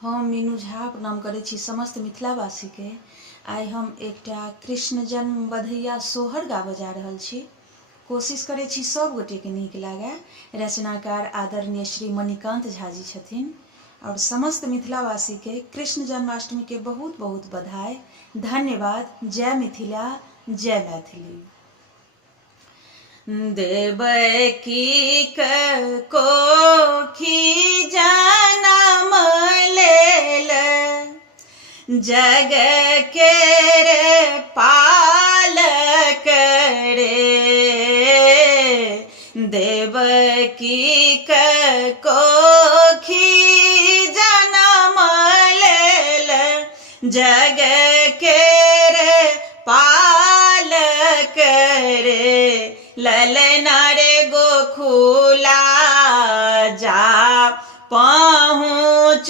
हम मीनू झा प्रणाम करै छी समस्त मिथिलावासी के। आइ हम एकटा कृष्ण जन्म बधैया सोहर गाबऽ जा रहल छी। कोशिश करै छी सब गोटे के नीक लागे। रचनाकार आदरणीय श्री मणिकांत झा जी छथिन और समस्त मिथिलावासी के कृष्ण जन्माष्टमी के बहुत बहुत बधाई, धन्यवाद। जय मिथिला, जय मैथिली। देवकी कोखी जनम लेल जग के रे पालक रे। देवकी कोखी जनम लेल जग के रे पालक रे। ललना रे गोखुला जा पहुँचोलनि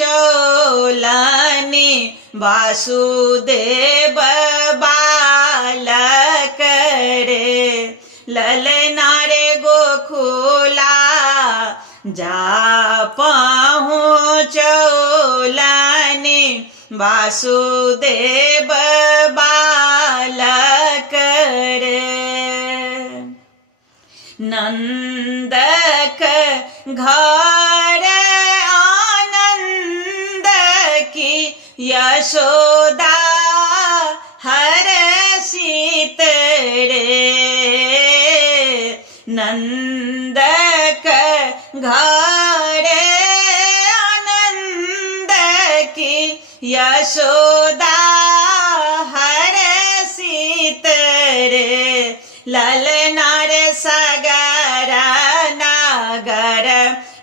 वासुदेव बालक रे। ललना रे गोखुला जा पहुँचोलनि वासुदेव बालक रे। नंदक घर आनंद की यशोदा हर्षित रे। नंदक घर आनंद की यशोदा हर्षित रे। ललना रे सगर नगर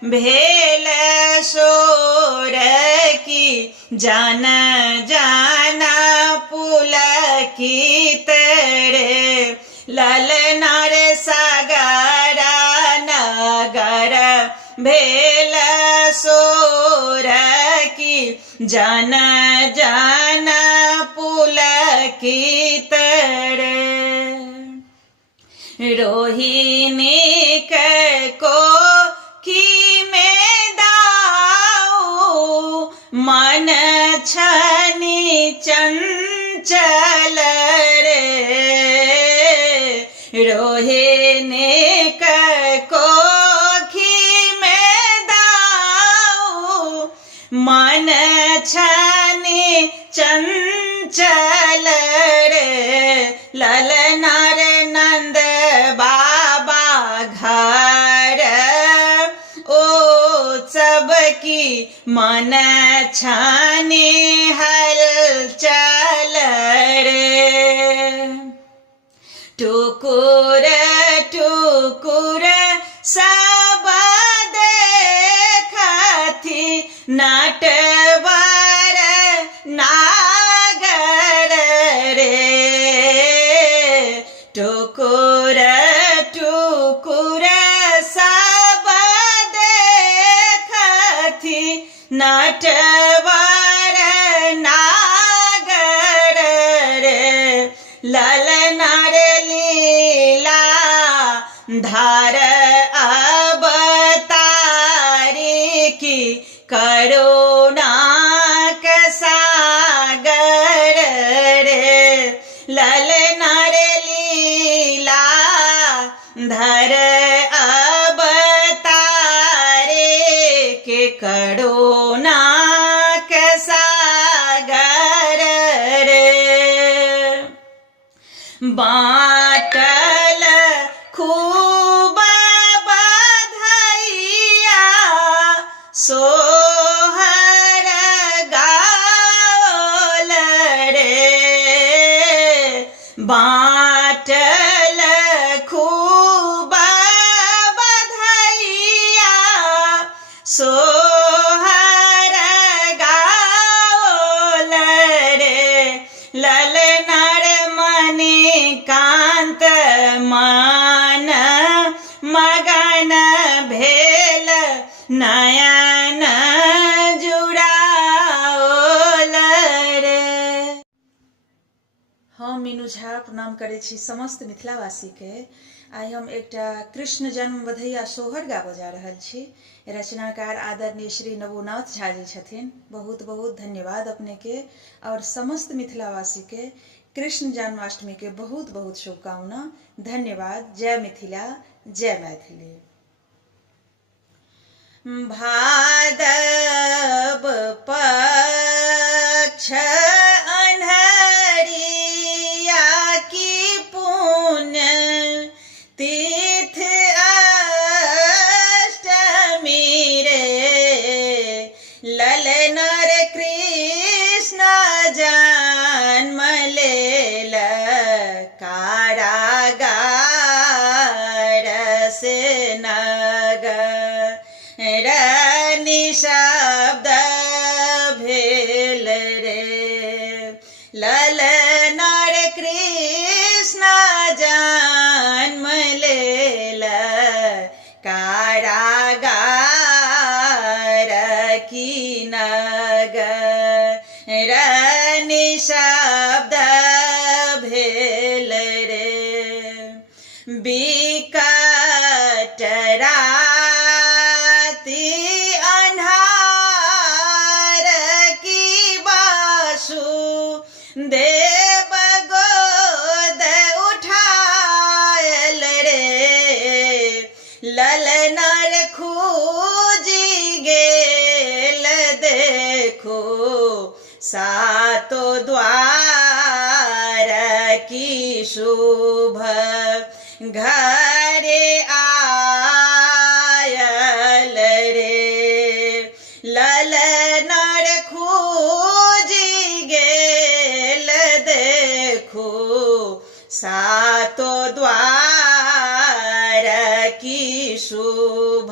भेल शोर की जन जन पुलकित रे। ललना रे सगर नगर भेल शोर की जन जन पुलकित रे। रोहिणी को की में दाऊ मन छनि चंचल रे। रोहिणी को की में दाऊ मन छनि चंचल रे। ललना रे नंद बाबा घर ओ सबकी मन छाने हलचल रे। टुकुर टुकुर सब देखथि नटवर नागर रे। टुकुर टुकुर सब देखथि नटवर नागर रे। ललना रे लीला धार अवतारी की करुणा के सागर रे। ललना रे लीला धर अवतारे के करुणा के सागर रे। बाटल खूब बधैया सोहर गावल रे। बाटल खूब बधैया सोहर गावल रे। ललना रे मणिकांत मन मगन भेल नयन जुड़ाओल रे। हम मीनू झा प्रणाम करै छी समस्त मिथिलावासी के आई हम एकटा कृष्ण जन्म बधैया सोहर गा बजा रहल छी। रचनाकार आदरणीय श्री नवोनाथ झा जी छथिन। बहुत बहुत धन्यवाद अपने के और समस्त मिथिलावासी के कृष्ण जन्माष्टमी के बहुत बहुत शुभकामना। धन्यवाद। जय मिथिला, जय मैथिली। भादव पक्ष अन्हरिया की पुण्य तीर्थ अष्टमी रे, ललनर कृष्ण जन्म लेल कारागार से नगर निशब्द भेल रे, ललनर कृष्ण जन्म लेल कारागार की नगर निशब्द भेल रे। बिकट राति अन्हार की बासु देव गोद उठायल रे, ललनर खूजी गेल देखो सातो द्वार की शुभ घरे आयल रे, ललनर खूजी गेल देखो सातो द्वार की शुभ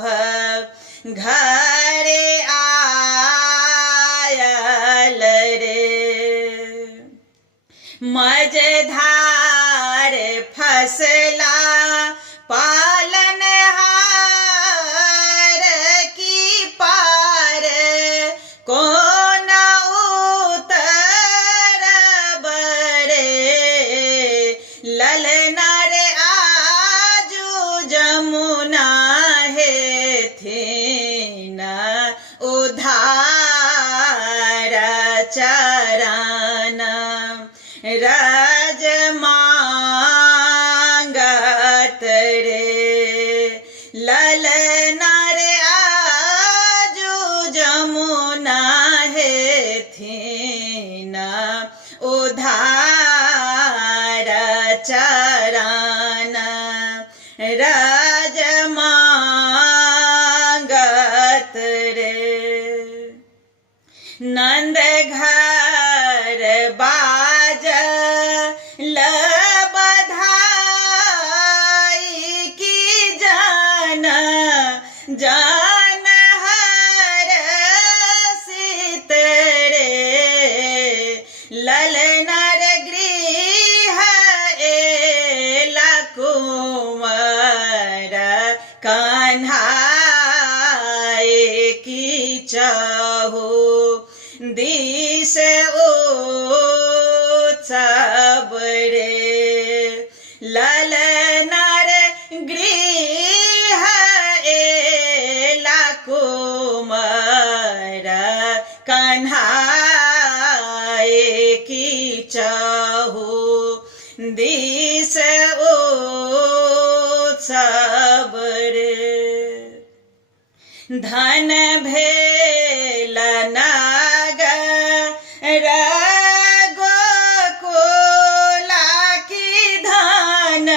घरे आयल रे। मझधार फसला पालनहार की पार कौन उतरब रे, ललनर आजू जमुना हेथिन उधार चरण रज मांगत रे, ललनर आजू जमुना हेथिन उधार चरण रज मांगत रे। नंद घर बाज बधाई की जान जान हर सीत रे, ललनर गृह एला कुंवर कान्हाए की चाहू दिस उत्सव रे, ललनर गृह एला कुंवर कान्हाए की चाहू दिस उत्सव रे। धन भेल नागर गोकुला की धन,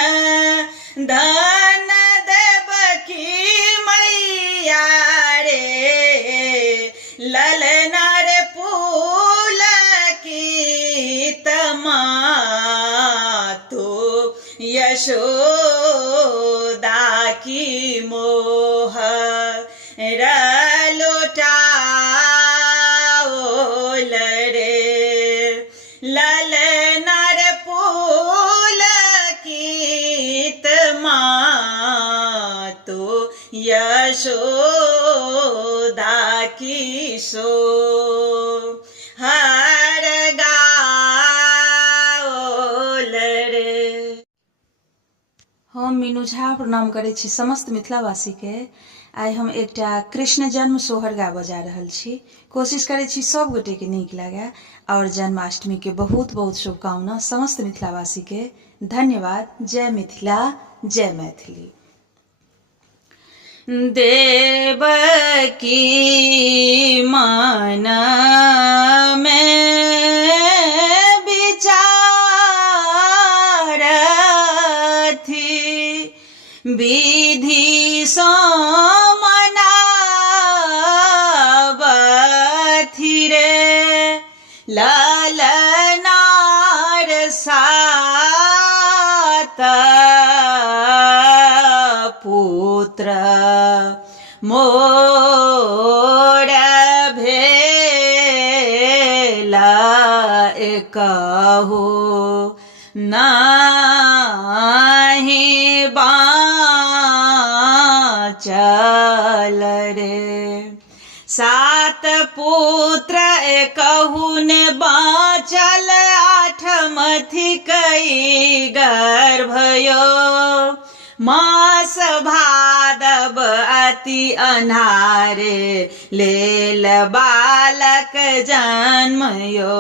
धन देवकी मैया रे, ललनर फूल की तमातु यशोदा की मोह रलोटाओल रे, ललनर फूल की तमातु यशोदा की सो हर गाओल रे। हम मीनू झा प्रणाम करे छी समस्त मिथिलावासी के। आइ हम एकटा कृष्ण जन्म सोहर गाबऽ जा रहल छी। कोशिश करे छी सब गोटे के नीक लागे और जन्माष्टमी के बहुत बहुत शुभकामना समस्त मिथिलावासी के। धन्यवाद। जय मिथिला, जय मैथिली। देवकी मन में विधि सो मनावथि रे ललनार सात पुत्र मोर भेला एकहु नाही चल रे। सात पुत्र एकहु ने बाँचल, आठ मथि कई गर्भयो। मास भादव अति अन्हारे, लेल बालक जन्मयो।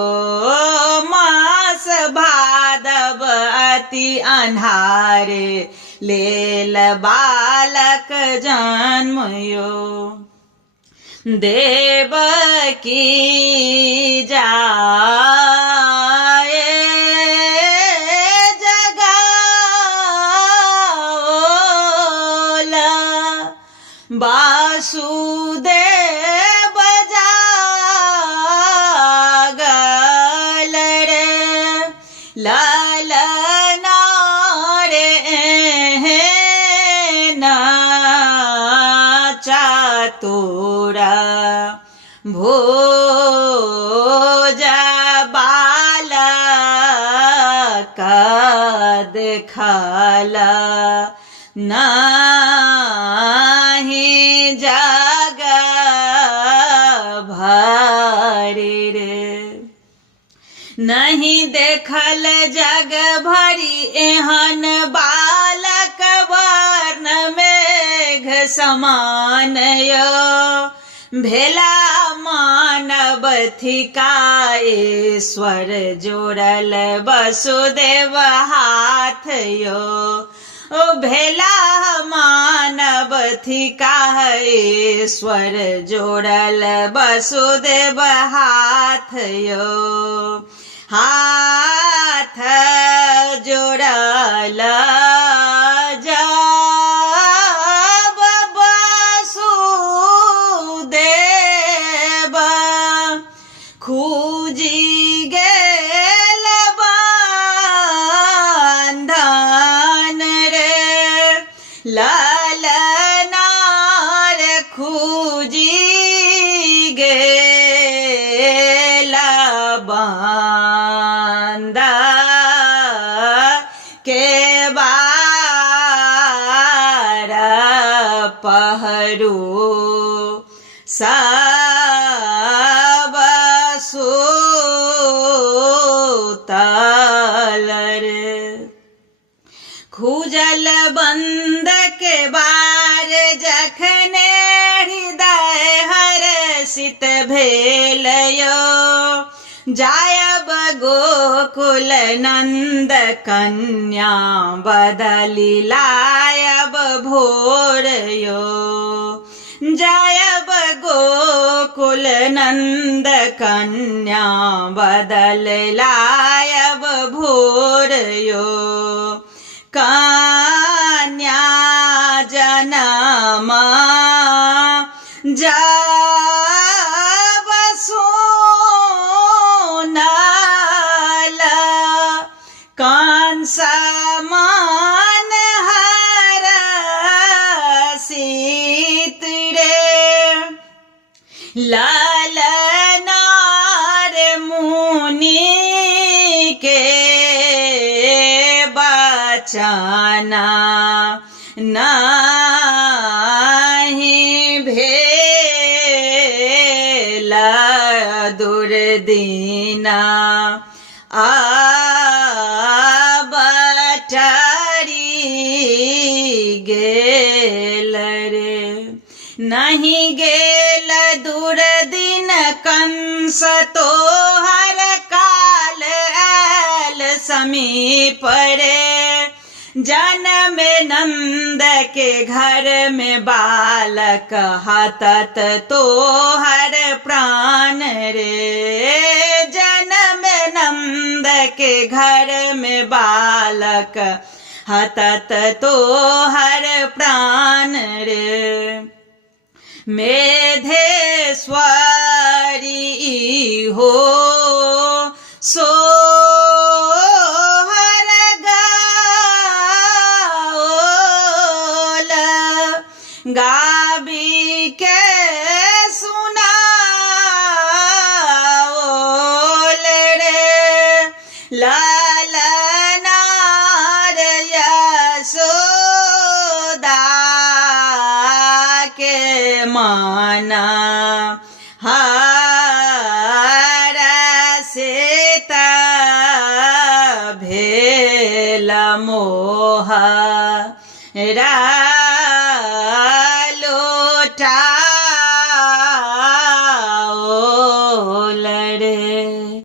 मास भादव अति अन्हारे, लेल बालक जन्मयो। देवकी जाए जगाओला, वासुदेव जागल रे ललनार चातुरा भोज बालक देखला नाही जग भरि रे। नहीं देखल जग भरी एहन बालक, वर्ण मेघ समान यो। भेला मानव थिकाएश्वर, जोड़ल वसुदेव हाथ यो। ओ भेला मानव थिकाएश्वर, जोड़ल वसुदेव हाथ यो। हाथ जोड़ल जब वसुदेव, खूजी गेल बंधन रे ललनार, खूजी गेल के बार पहरू सब सुतल रे। खूजल बंद के बार जखने हृदय हर्षित भेल यो। जायब गोकुल नंद कन्या, बदली लायब भोर यो। जायब गोकुल नंद कन्या, बदल लायब भोर यो। कन्या जनमा जब सोनल, कंस मान हरषित रे ललनार मुनि के बचना नाही भेल दुर्दिना। बटरी नहीं गेल दूर दिन कंस तोहर काल आयल समीप रे। जन्म नंद के घर में बालक हतत तोहर प्राण रे। जन्म नंद के घर में बालक हतत तोहर प्राण रे। मेधेश्वरी हो सोहर गाओल, गाबी के सुनाओल रे। ललनार यशोदा के माना हर सेत भेल मोह रा।